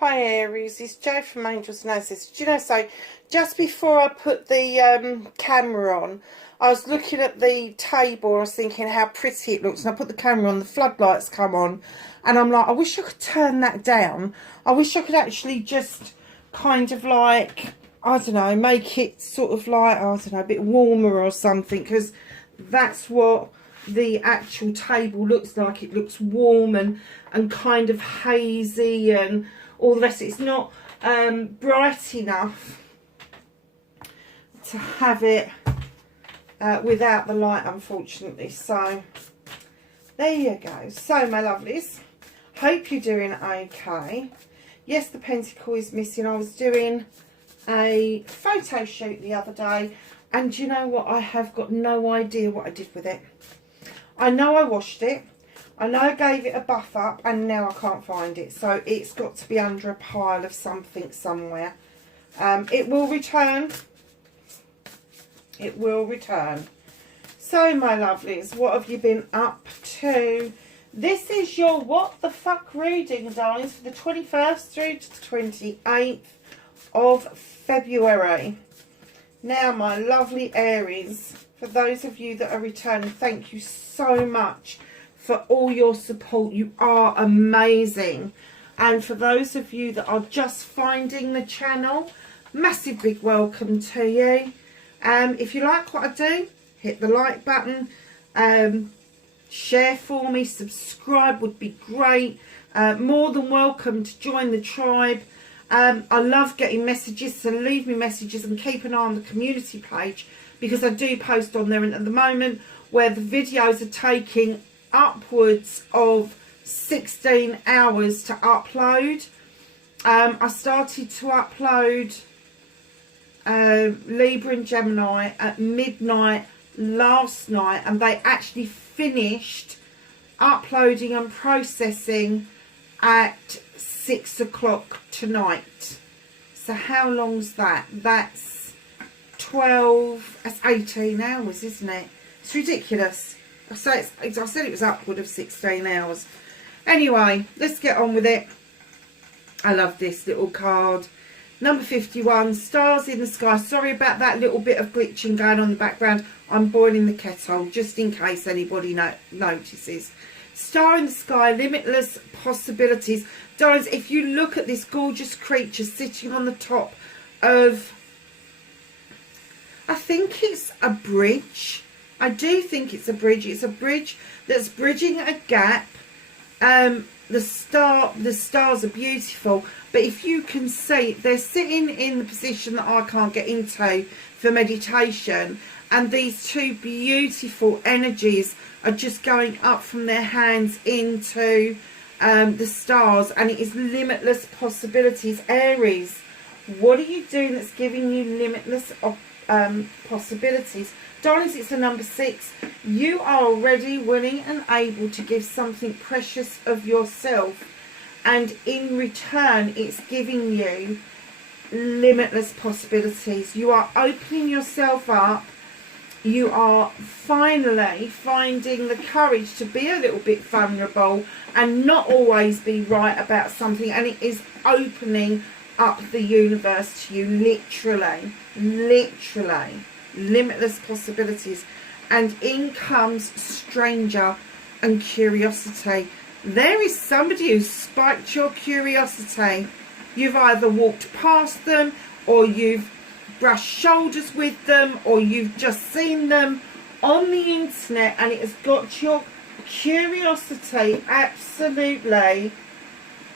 Hi Aries, it's Jo from Angels and Ancestors. Do you know, so just before I put the camera on, I was looking at the table and I was thinking how pretty it looks, and I put the camera on, the floodlights come on, and I'm like, I wish I could turn that down. I wish I could actually just kind of like, I don't know, make it sort of like, I don't know, a bit warmer or something, because that's what the actual table looks like. It looks warm and kind of hazy and all the rest. It's not bright enough to have it without the light, unfortunately. So there you go. So my lovelies, hope you're doing okay. Yes, the pentacle is missing. I was doing a photo shoot the other day, and you know what, I have got no idea what I did with it. I know I washed it, I know I gave it a buff up, and now I can't find it. So it's got to be under a pile of something somewhere. It will return. It will return. So my lovelies, what have you been up to? This is your what the fuck reading, darlings, for the 21st through to the 28th of February. Now, my lovely Aries, for those of you that are returning, thank you so much for all your support. You are amazing. And for those of you that are just finding the channel, massive big welcome to you. If you like what I do, hit the like button, share for me, subscribe would be great. More than welcome to join the tribe. I love getting messages, so leave me messages and keep an eye on the community page, because I do post on there, and at the moment where the videos are taking upwards of 16 hours to upload, I started to upload Libra and Gemini at midnight last night, and they actually finished uploading and processing at 6 o'clock tonight. So how long's that? That's 12, that's 18 hours, isn't it? It's ridiculous. So I said it was upward of 16 hours. Anyway, let's get on with it. I love this little card. Number 51, stars in the sky. Sorry about that little bit of glitching going on in the background. I'm boiling the kettle, just in case anybody notices. Star in the sky, limitless possibilities. Darlings, if you look at this gorgeous creature sitting on the top of, I think it's a bridge. I do think it's a bridge. It's a bridge that's bridging a gap. The stars are beautiful, but if you can see, they're sitting in the position that I can't get into for meditation, and these two beautiful energies are just going up from their hands into the stars, and it is limitless possibilities. Aries, what are you doing that's giving you limitless possibilities? Darlings, it's the number 6. You are ready, willing and able to give something precious of yourself, and in return it's giving you limitless possibilities. You are opening yourself up. You are finally finding the courage to be a little bit vulnerable and not always be right about something, and it is opening up the universe to you, literally limitless possibilities. And in comes stranger and curiosity. There is somebody who spiked your curiosity. You've either walked past them, or you've brushed shoulders with them, or you've just seen them on the internet, and it has got your curiosity. Absolutely,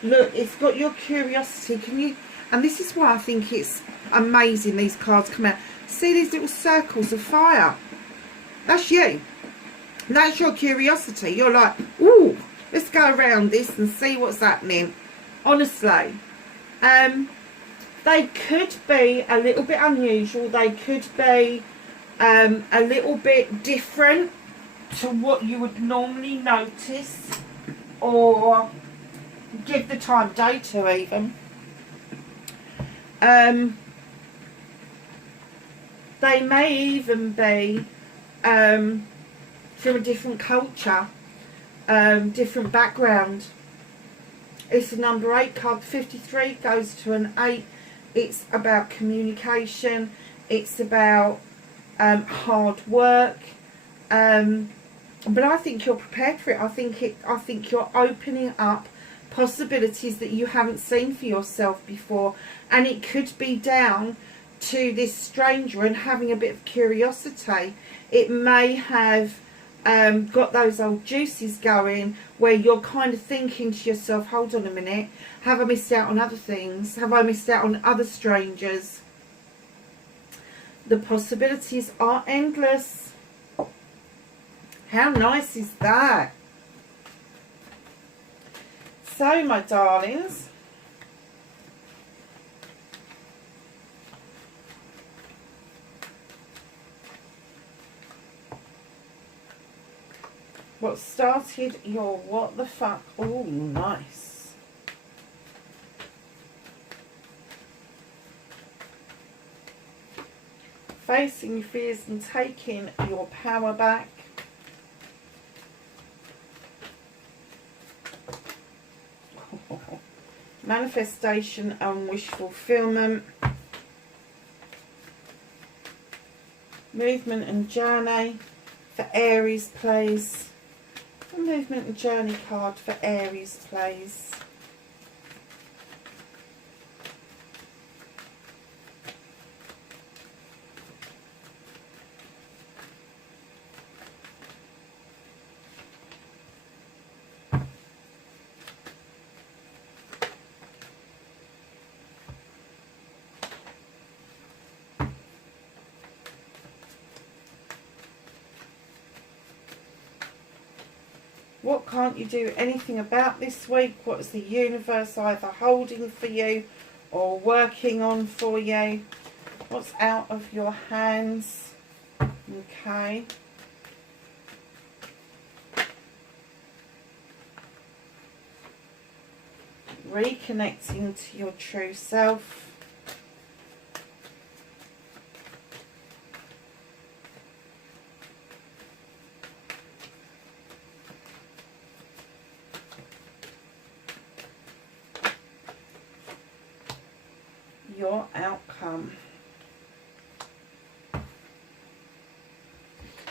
look, it's got your curiosity. Can you? And this is why I think it's amazing these cards come out. See these little circles of fire? That's you. That's your curiosity. You're like, ooh, let's go around this and see what's happening. Honestly, they could be a little bit unusual. They could be a little bit different to what you would normally notice or give the time of day to even. They may even be from a different culture, different background. It's a number 8 card. 53 goes to an 8. It's about communication. It's about hard work. But I think you're prepared for it. I think you're opening up possibilities that you haven't seen for yourself before, and it could be down to this stranger and having a bit of curiosity. It may have got those old juices going where you're kind of thinking to yourself, hold on a minute, have I missed out on other things? Have I missed out on other strangers? The possibilities are endless. How nice is that? So, my darlings, what started your what the fuck? Oh, nice. Facing your fears and taking your power back. Manifestation and wish fulfillment. Movement and journey for Aries, please. A movement and journey card for Aries, please. What can't you do anything about this week? What is the universe either holding for you or working on for you? What's out of your hands? Okay. Reconnecting to your true self. Your outcome.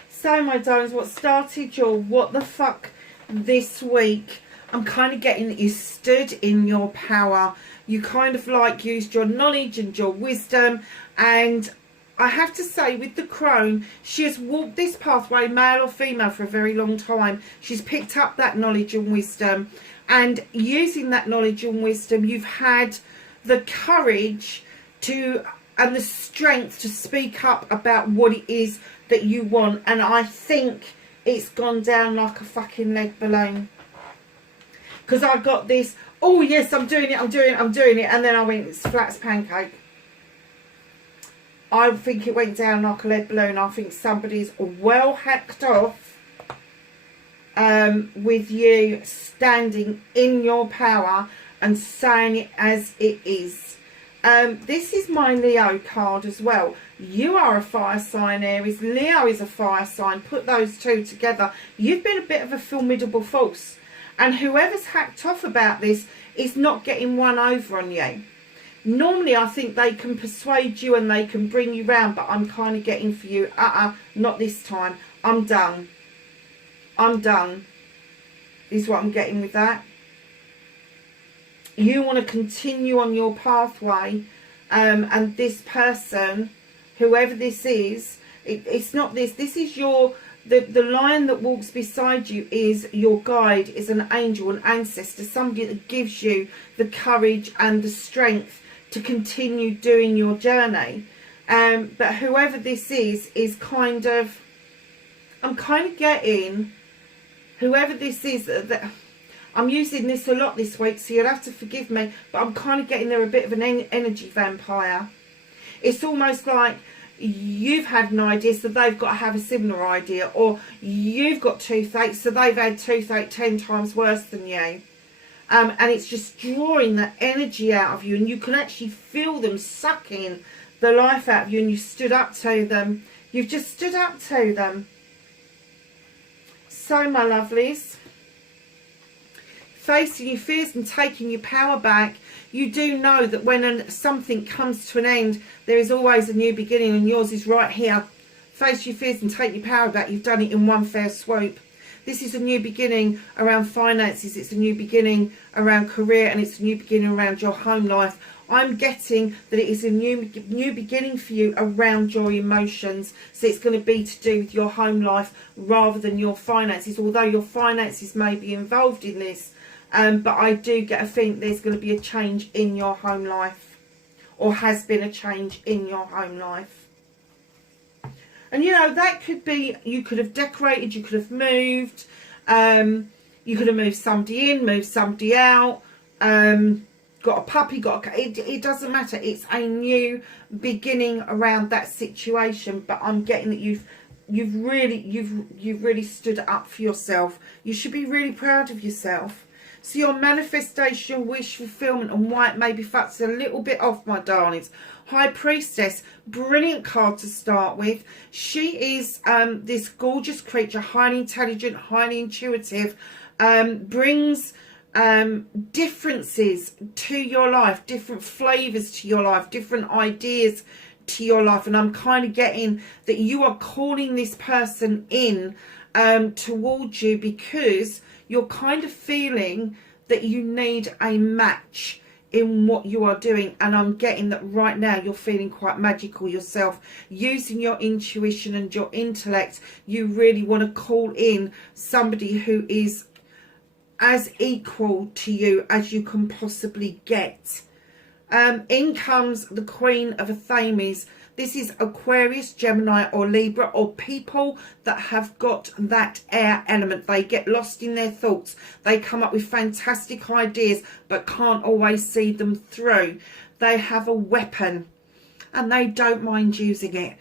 So, my darlings, what started your what the fuck this week? I'm kind of getting that you stood in your power. You kind of like used your knowledge and your wisdom. And I have to say, with the crone, she has walked this pathway, male or female, for a very long time. She's picked up that knowledge and wisdom. And using that knowledge and wisdom, you've had the courage to and the strength to speak up about what it is that you want. And I think it's gone down like a fucking lead balloon. Because I got this, oh yes, I'm doing it. And then I went, it's flat as pancake. I think it went down like a lead balloon. I think somebody's well hacked off with you standing in your power and saying it as it is. This is my Leo card as well. You are a fire sign, Aries. Leo is a fire sign. Put those two together. You've been a bit of a formidable force. And whoever's hacked off about this is not getting one over on you. Normally, I think they can persuade you and they can bring you round. But I'm kind of getting for you, not this time. I'm done. I'm done. Is what I'm getting with that. You want to continue on your pathway, and this person, whoever this is, it's not this. This is your the lion that walks beside you is your guide, is an angel, an ancestor, somebody that gives you the courage and the strength to continue doing your journey. But whoever this is kind of, I'm kind of getting, whoever this is that. I'm using this a lot this week, so you'll have to forgive me, but I'm kind of getting there a bit of an energy vampire. It's almost like you've had an idea, so they've got to have a similar idea, or you've got toothache, so they've had toothache 10 times worse than you. And it's just drawing that energy out of you, and you can actually feel them sucking the life out of you, and you stood up to them. You've just stood up to them. So, my lovelies, facing your fears and taking your power back. You do know that when something comes to an end, there is always a new beginning, and yours is right here. Face your fears and take your power back. You've done it in one fell swoop. This is a new beginning around finances. It's a new beginning around career, and it's a new beginning around your home life. I'm getting that it is a new beginning for you around your emotions. So it's going to be to do with your home life rather than your finances, although your finances may be involved in this. But I do get a feeling there's going to be a change in your home life, or has been a change in your home life. And you know, that could be, you could have decorated, you could have moved, you could have moved somebody in, moved somebody out, got a puppy, it doesn't matter. It's a new beginning around that situation. But I'm getting that you've really stood up for yourself. You should be really proud of yourself. So your manifestation, wish fulfillment, and why it may be fucked a little bit off, my darlings. High Priestess, brilliant card to start with. She is this gorgeous creature, highly intelligent, highly intuitive, brings differences to your life, different flavors to your life, different ideas to your life. And I'm kind of getting that you are calling this person in towards you, because you're kind of feeling that you need a match in what you are doing. And I'm getting that right now you're feeling quite magical yourself, using your intuition and your intellect. You really want to call in somebody who is as equal to you as you can possibly get. In comes the Queen of Athames. This is Aquarius, Gemini or Libra, or people that have got that air element. They get lost in their thoughts. They come up with fantastic ideas but can't always see them through. They have a weapon and they don't mind using it.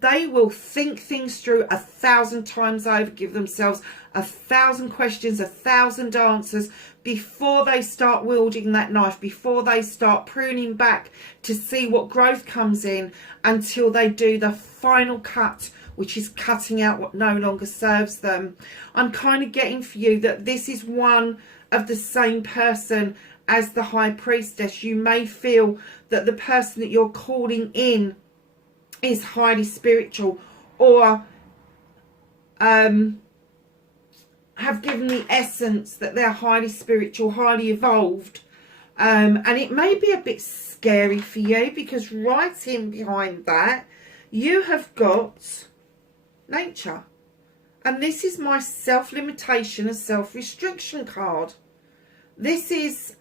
They will think things through 1,000 times over, give themselves 1,000 questions, 1,000 answers before they start wielding that knife, before they start pruning back to see what growth comes in, until they do the final cut, which is cutting out what no longer serves them. I'm kind of getting for you that this is one of the same person as the High Priestess. You may feel that the person that you're calling in is highly spiritual, or have given the essence that they're highly spiritual, highly evolved, and it may be a bit scary for you, because right in behind that you have got nature, and this is my self-limitation and self-restriction card. This is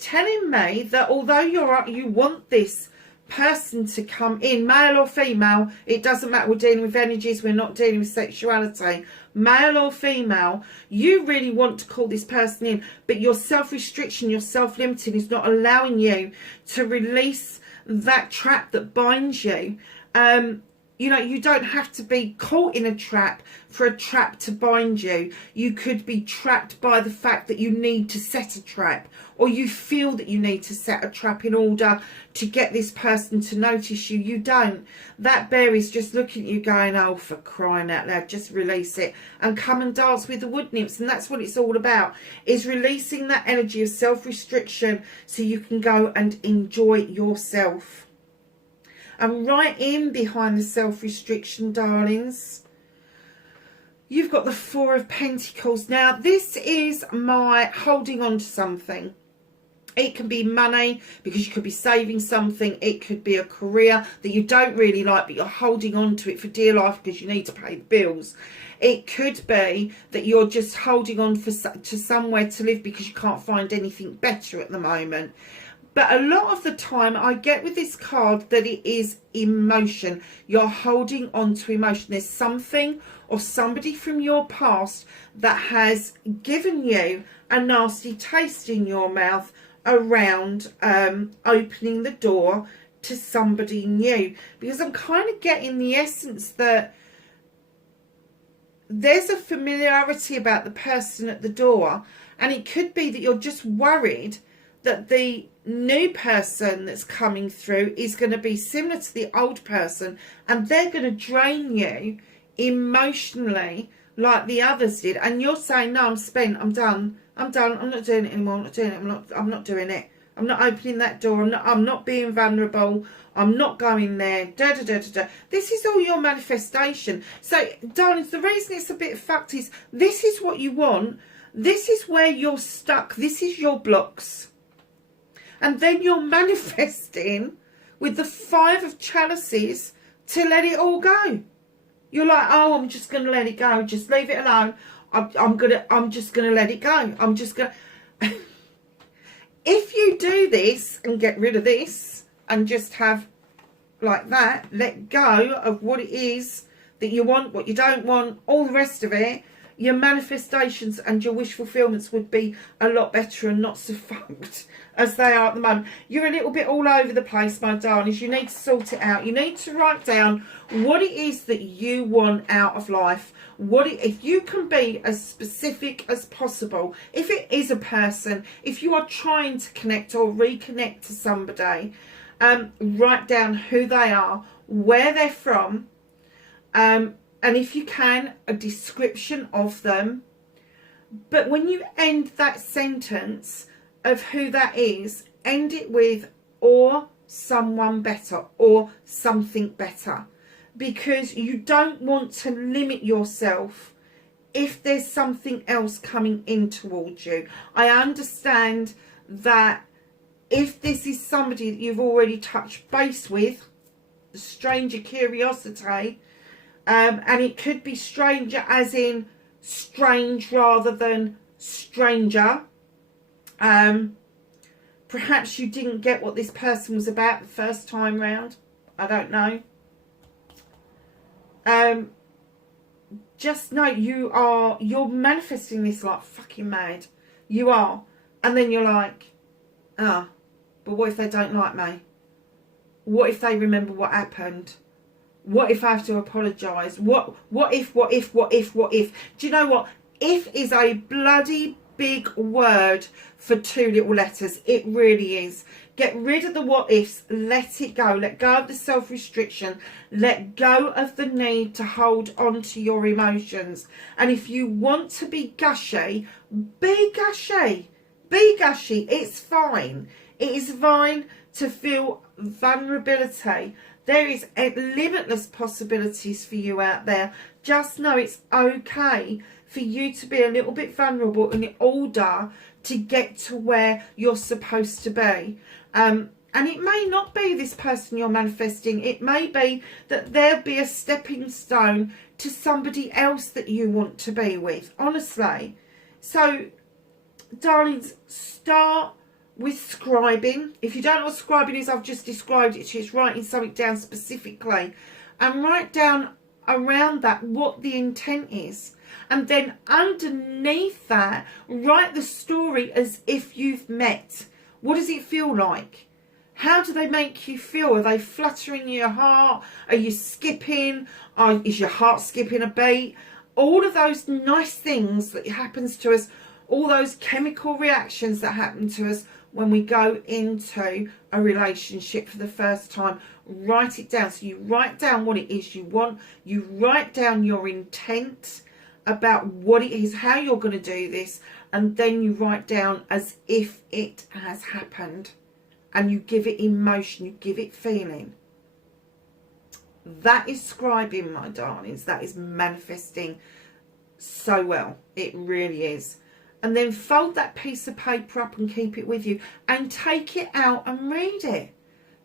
telling me that although you want this person to come in, male or female, it doesn't matter. We're dealing with energies, we're not dealing with sexuality. Male or female, you really want to call this person in, but your self-restriction, your self-limiting is not allowing you to release that trap that binds you. You know, you don't have to be caught in a trap for a trap to bind you. You could be trapped by the fact that you need to set a trap, or you feel that you need to set a trap in order to get this person to notice you. You don't. That bear is just looking at you going, oh, for crying out loud, just release it and come and dance with the wood nymphs. And that's what it's all about, is releasing that energy of self-restriction so you can go and enjoy yourself. And right in behind the self-restriction, darlings, you've got the Four of Pentacles. Now, this is my holding on to something. It can be money, because you could be saving something. It could be a career that you don't really like, but you're holding on to it for dear life because you need to pay the bills. It could be that you're just holding on to somewhere to live because you can't find anything better at the moment. But a lot of the time I get with this card that it is emotion. You're holding on to emotion. There's something or somebody from your past that has given you a nasty taste in your mouth around opening the door to somebody new. Because I'm kind of getting the essence that there's a familiarity about the person at the door, and it could be that you're just worried that the new person that's coming through is going to be similar to the old person, and they're going to drain you emotionally like the others did, and you're saying, no, I'm spent, I'm done, I'm not doing it anymore, I'm not doing it, I'm not doing it, I'm not opening that door, I'm not being vulnerable, I'm not going there, da da da da da. This is all your manifestation. So, darlings, the reason it's a bit fucked is this is what you want, this is where you're stuck, this is your blocks. And then you're manifesting with the 5 of chalices to let it all go. You're like, oh, I'm just going to let it go. Just leave it alone. I'm just going to let it go. I'm just going to... If you do this and get rid of this and just have like that, let go of what it is that you want, what you don't want, all the rest of it, your manifestations and your wish fulfillments would be a lot better and not so fucked as they are at the moment. You're a little bit all over the place, my darlings. You need to sort it out. You need to write down what it is that you want out of life. If you can be as specific as possible. If it is a person, if you are trying to connect or reconnect to somebody, write down who they are, where they're from, and if you can, a description of them. But when you end that sentence of who that is, end it with or someone better or something better. Because you don't want to limit yourself if there's something else coming in towards you. I understand that if this is somebody that you've already touched base with, the stranger curiosity, and it could be stranger as in strange rather than stranger. Perhaps you didn't get what this person was about the first time round. I don't know. Just know you're manifesting this like fucking mad. You are. And then you're like, but what if they don't like me? What if they remember what happened? What if I have to apologise? What if? Do you know what? If is a bloody big word for 2 little letters. It really is. Get rid of the what ifs. Let it go. Let go of the self-restriction. Let go of the need to hold on to your emotions. And if you want to be gushy, be gushy. Be gushy. It's fine. It is fine to feel vulnerability. There is limitless possibilities for you out there. Just know it's okay for you to be a little bit vulnerable in order to get to where you're supposed to be. And it may not be this person you're manifesting. It may be that there'll be a stepping stone to somebody else that you want to be with. Honestly. So, darlings, start with scribing. If you don't know what scribing is, I've just described it to you. It's writing something down specifically. And write down around that what the intent is. And then underneath that, write the story as if you've met. What does it feel like? How do they make you feel? Are they fluttering your heart? Are you skipping? Is your heart skipping a beat? All of those nice things that happens to us, all those chemical reactions that happen to us when we go into a relationship for the first time. Write it down. So you write down what it is you want. You write down your intent about what it is, how you're going to do this, and then you write down as if it has happened, and you give it emotion, you give it feeling. That is scribing, my darlings. That is manifesting so well. It really is. And then fold that piece of paper up and keep it with you, and take it out and read it.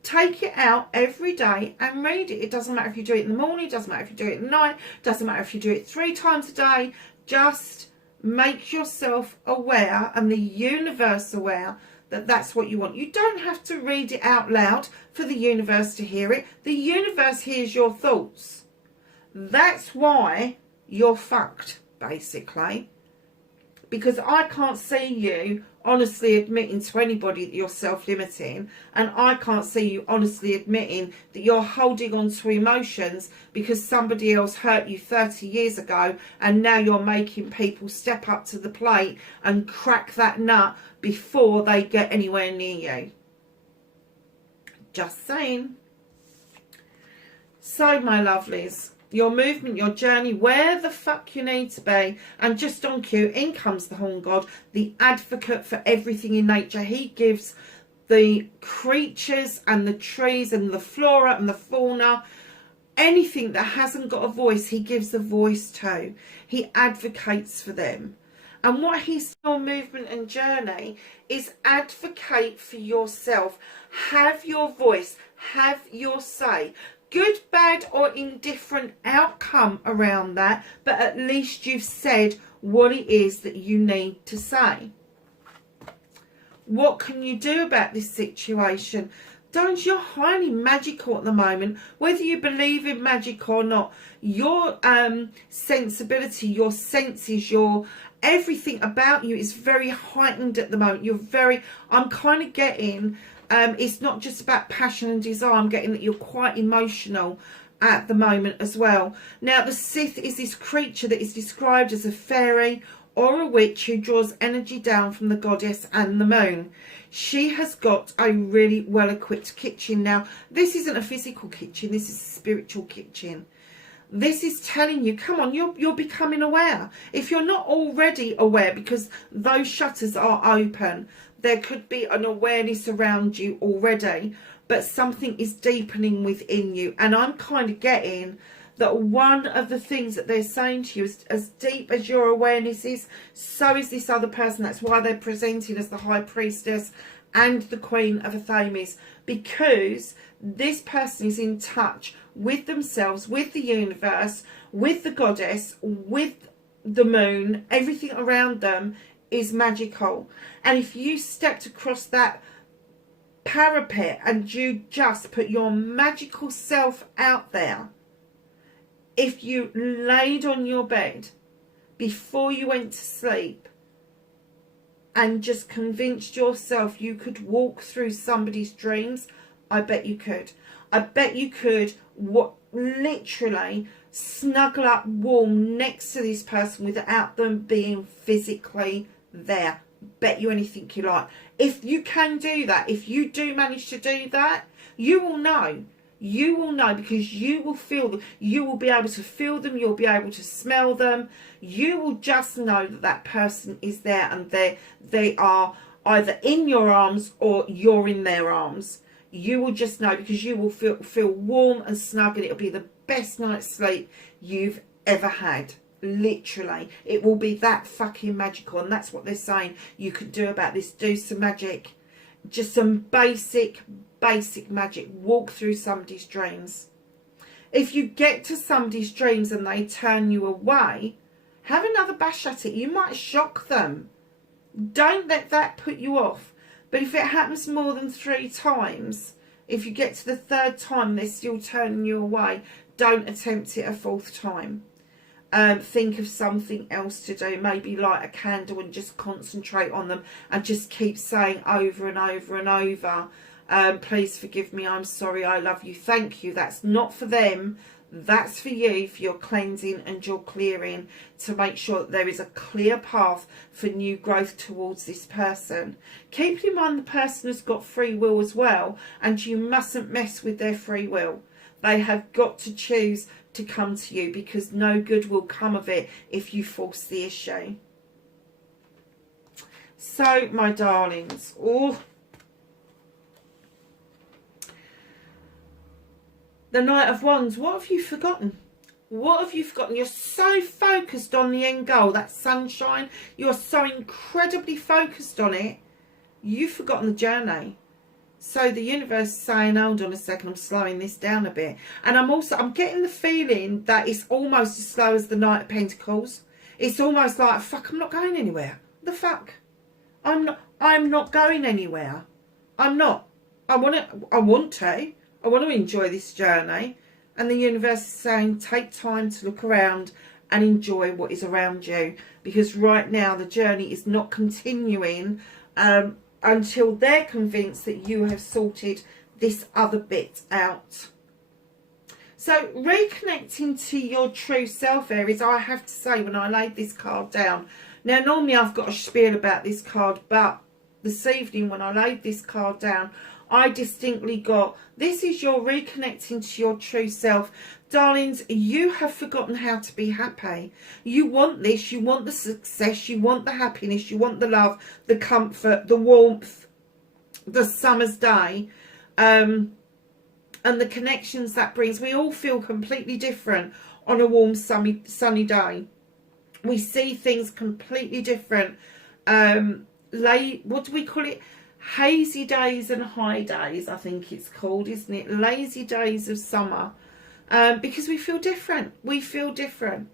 Take it out every day and read it. It doesn't matter if you do it in the morning, it doesn't matter if you do it at night, it doesn't matter if you do it 3 times a day. Just make yourself aware and the universe aware that that's what you want. You don't have to read it out loud for the universe to hear it. The universe hears your thoughts. That's why you're fucked, basically. Because I can't see you honestly admitting to anybody that you're self-limiting, and I can't see you honestly admitting that you're holding on to emotions because somebody else hurt you 30 years ago, and now you're making people step up to the plate and crack that nut before they get anywhere near you. Just saying. So, my lovelies, your movement, your journey, where the fuck you need to be. And just on cue, in comes the Horn God, the advocate for everything in nature. He gives the creatures and the trees and the flora and the fauna, anything that hasn't got a voice, he gives a voice to. He advocates for them. And what he's on movement and journey is advocate for yourself. Have your voice, have your say. Good, bad or indifferent outcome around that, but at least you've said what it is that you need to say. What can you do about this situation? Don't, you're highly magical at the moment, whether you believe in magic or not. Your sensibility, your senses, your everything about you is very heightened at the moment. You're very, I'm kind of getting, it's not just about passion and desire. I'm getting that you're quite emotional at the moment as well. Now, the Sith is this creature that is described as a fairy or a witch who draws energy down from the goddess and the moon. She has got a really well equipped kitchen. Now, this isn't a physical kitchen, this is a spiritual kitchen. This is telling you, come on, you're becoming aware. If you're not already aware, because those shutters are open, there could be an awareness around you already, but something is deepening within you. And I'm kind of getting that one of the things that they're saying to you is, as deep as your awareness is, so is this other person. That's why they're presenting as the High Priestess and the Queen of Athames, because this person is in touch with themselves, with the universe, with the goddess, with the moon. Everything around them is magical. And if you stepped across that parapet and you just put your magical self out there, if you laid on your bed before you went to sleep and just convinced yourself you could walk through somebody's dreams, I bet you could. I bet you could literally snuggle up warm next to this person without them being physically there. Bet you anything you like. If you can do that, if you do manage to do that, you will know. You will know, because you will feel them. You will be able to feel them. You'll be able to smell them. You will just know that that person is there, and they are either in your arms or you're in their arms. You will just know, because you will feel warm and snug, and it'll be the best night's sleep you've ever had. Literally, it will be that fucking magical. And that's what they're saying you can do about this. Do some magic, just some basic magic. Walk through somebody's dreams. If you get to somebody's dreams and they turn you away, have another bash at it. You might shock them. Don't let that put you off. But if it happens more than 3 times, if you get to the 3rd time they're still turning you away, don't attempt it a 4th time. Think of something else to do. Maybe light a candle and just concentrate on them and just keep saying over and over and over, please forgive me, I'm sorry, I love you, thank you. That's not for them. That's for you, for your cleansing and your clearing, to make sure that there is a clear path for new growth towards this person. Keep in mind the person has got free will as well, and you mustn't mess with their free will. They have got to choose to come to you, because no good will come of it if you force the issue. So, my darlings, the Knight of Wands, what have you forgotten? What have you forgotten? You're so focused on the end goal, that sunshine. You're so incredibly focused on it, you've forgotten the journey. So the universe is saying, hold on a second, I'm slowing this down a bit. And I'm getting the feeling that it's almost as slow as the Knight of Pentacles. It's almost like, fuck, I'm not going anywhere. The fuck? I'm not going anywhere. I'm not. I want to enjoy this journey. And the universe is saying, take time to look around and enjoy what is around you. Because right now the journey is not continuing until they're convinced that you have sorted this other bit out. So reconnecting to your true self, Aries, I have to say, when I laid this card down, now normally I've got a spiel about this card, but this evening when I laid this card down, I distinctly got, this is your reconnecting to your true self. Darlings, you have forgotten how to be happy. You want this, you want the success, you want the happiness, you want the love, the comfort, the warmth, the summer's day, and the connections that brings. We all feel completely different on a warm, sunny day. We see things completely different. What do we call it? Hazy days and high days, I think it's called, isn't it? Lazy days of summer. Because we feel different. We feel different.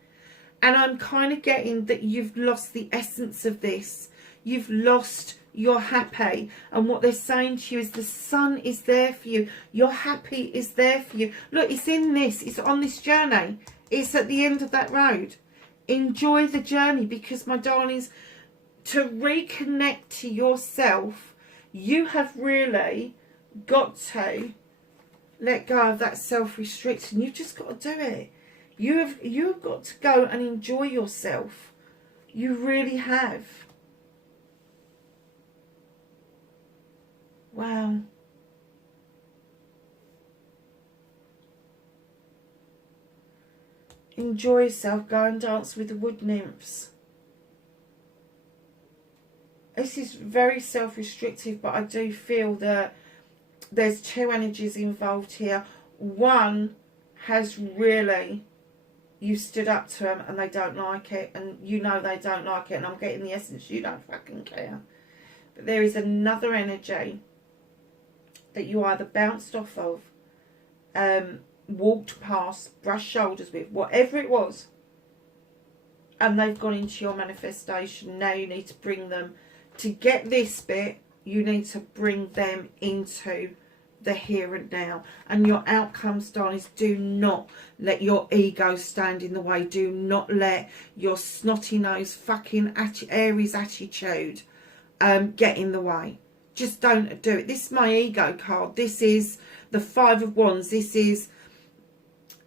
And I'm kind of getting that you've lost the essence of this. You've lost your happy. And what they're saying to you is the sun is there for you. Your happy is there for you. Look, it's in this. It's on this journey. It's at the end of that road. Enjoy the journey, because, my darlings, to reconnect to yourself, you have really got to let go of that self-restriction. You've just got to do it. You have got to go and enjoy yourself. You really have. Wow. Enjoy yourself. Go and dance with the wood nymphs. This is very self-restrictive, but I do feel that there's two energies involved here. One has really, you stood up to them and they don't like it, and you know they don't like it, and I'm getting the essence you don't fucking care. But there is another energy that you either bounced off of, walked past, brushed shoulders with, whatever it was, and they've gone into your manifestation. Now you need to bring them, to get this bit, you need to bring them into the here and now. And your outcomes, darlings, do not let your ego stand in the way. Do not let your snotty nose fucking Aries attitude get in the way. Just don't do it. This is my ego card. This is the Five of Wands. This is,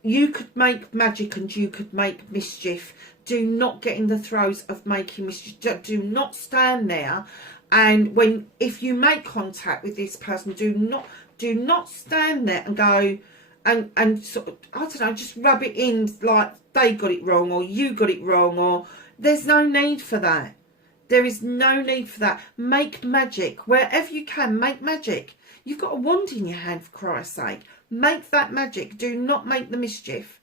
you could make magic and you could make mischief. Do not get in the throes of making mischief. Do not stand there, and if you make contact with this person, do not stand there and go and sort of, I don't know, just rub it in like they got it wrong or you got it wrong, or there's no need for that. There is no need for that. Make magic wherever you can. Make magic. You've got a wand in your hand, for Christ's sake. Make that magic. Do not make the mischief.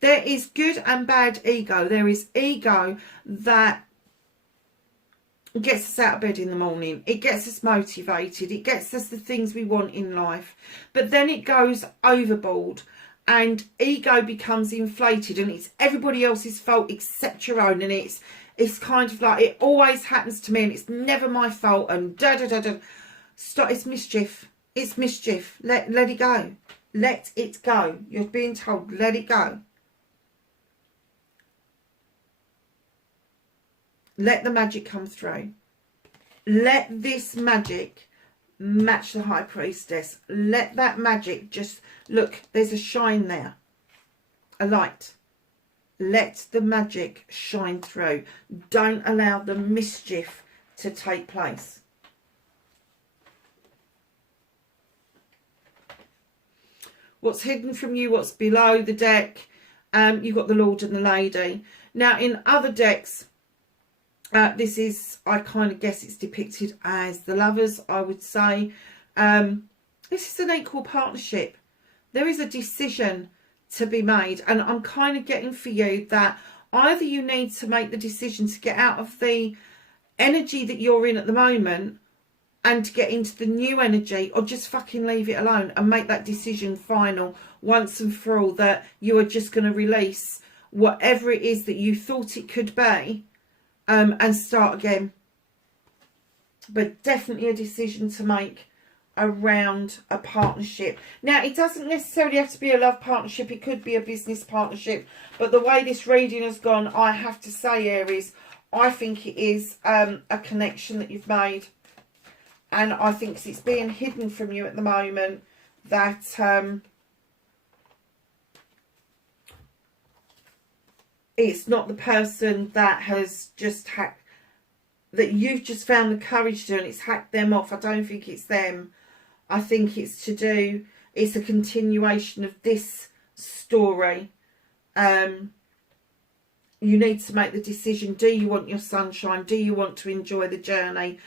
There is good and bad ego. There is ego that gets us out of bed in the morning. It gets us motivated. It gets us the things we want in life. But then it goes overboard and ego becomes inflated, and it's everybody else's fault except your own. And it's kind of like, it always happens to me and it's never my fault, and da-da-da-da. Stop. It's mischief. It's mischief. Let it go. Let it go. You're being told, let it go. Let the magic come through. Let this magic match the High Priestess. Let that magic just, look, there's a shine there. A light. Let the magic shine through. Don't allow the mischief to take place. What's hidden from you, what's below the deck. You've got the Lord and the Lady. Now, in other decks, this is, I kind of guess it's depicted as the lovers, I would say. This is an equal partnership. There is a decision to be made, and I'm kind of getting for you that either you need to make the decision to get out of the energy that you're in at the moment and to get into the new energy, or just fucking leave it alone and make that decision final once and for all, that you are just going to release whatever it is that you thought it could be, and start again. But definitely a decision to make around a partnership. Now, it doesn't necessarily have to be a love partnership. It could be a business partnership. But the way this reading has gone, I have to say, Aries, I think it is a connection that you've made. And I think it's being hidden from you at the moment, that it's not the person that has just hacked, that you've just found the courage to, and it's hacked them off. I don't think it's them. I think it's a continuation of this story. You need to make the decision. Do you want your sunshine? Do you want to enjoy the journey?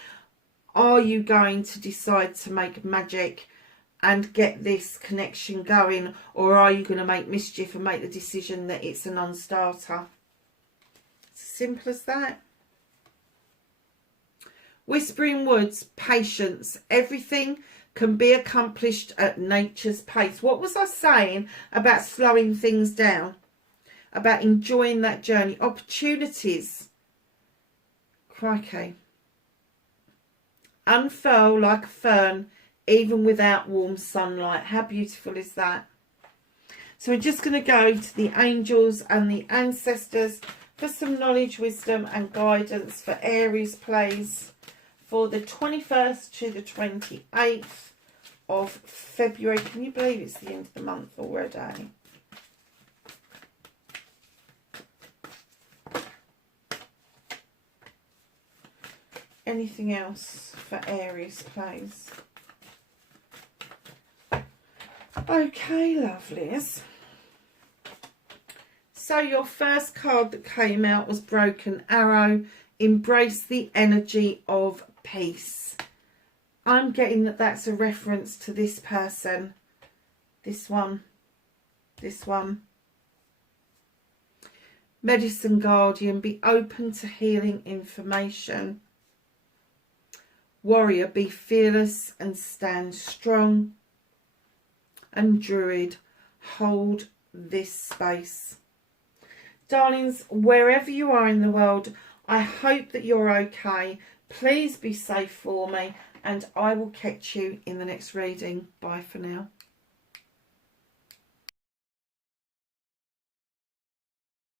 Are you going to decide to make magic and get this connection going? Or are you going to make mischief and make the decision that it's a non-starter? It's as simple as that. Whispering Woods, patience. Everything can be accomplished at nature's pace. What was I saying about slowing things down? About enjoying that journey. Opportunities. Crikey. Unfurl like a fern, even without warm sunlight. How beautiful is that? So we're just going to go to the angels and the ancestors for some knowledge, wisdom and guidance for Aries, please, for the 21st to the 28th of February. Can you believe it's the end of the month already? Anything else for Aries, please? Okay, lovelies. So your first card that came out was Broken Arrow. Embrace the energy of peace. I'm getting that that's a reference to this person. This one. This one. Medicine Guardian. Be open to healing information. Warrior, be fearless and stand strong. And Druid, hold this space. Darlings, wherever you are in the world, I hope that you're okay. Please be safe for me, and I will catch you in the next reading. Bye for now.